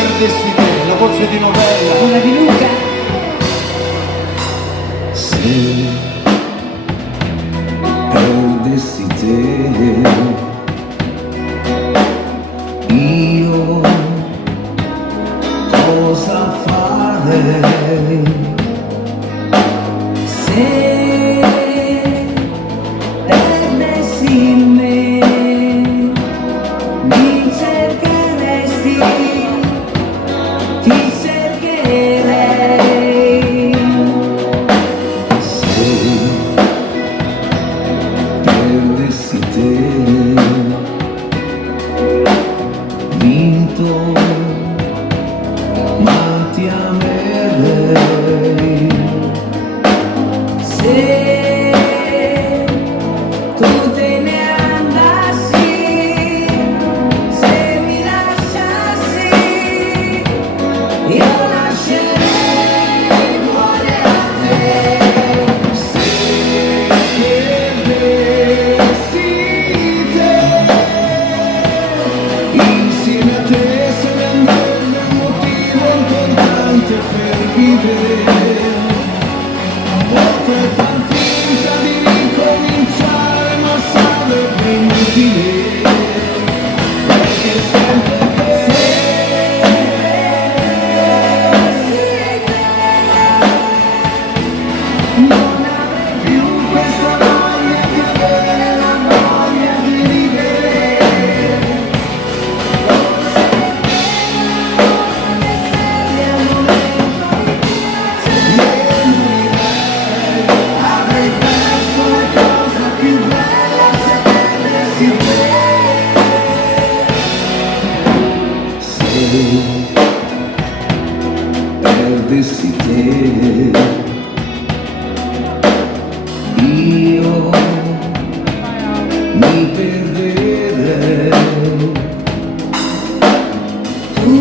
perdessi te, la voce di Novella. Una di Luca. Se perdessi te, io cosa farei? Se perdessi me, mi cercheresti, ti cercherei. Se perdessi te, vinto, ma ti amerei. Se tu te ne andassi, se mi lasciassi, io lascerei il cuore a te. Se perdessi te, insieme a te se ne andrebbe un motivo importante per vivere. Potrei far finta di ricominciare, ma sarebbe inutile, perché sempre che non avrei più questa voglia di avere la voglia di vivere. Avrei perso la cosa più bella se perdessi te. Se perdessi te, io mi perderei. Tu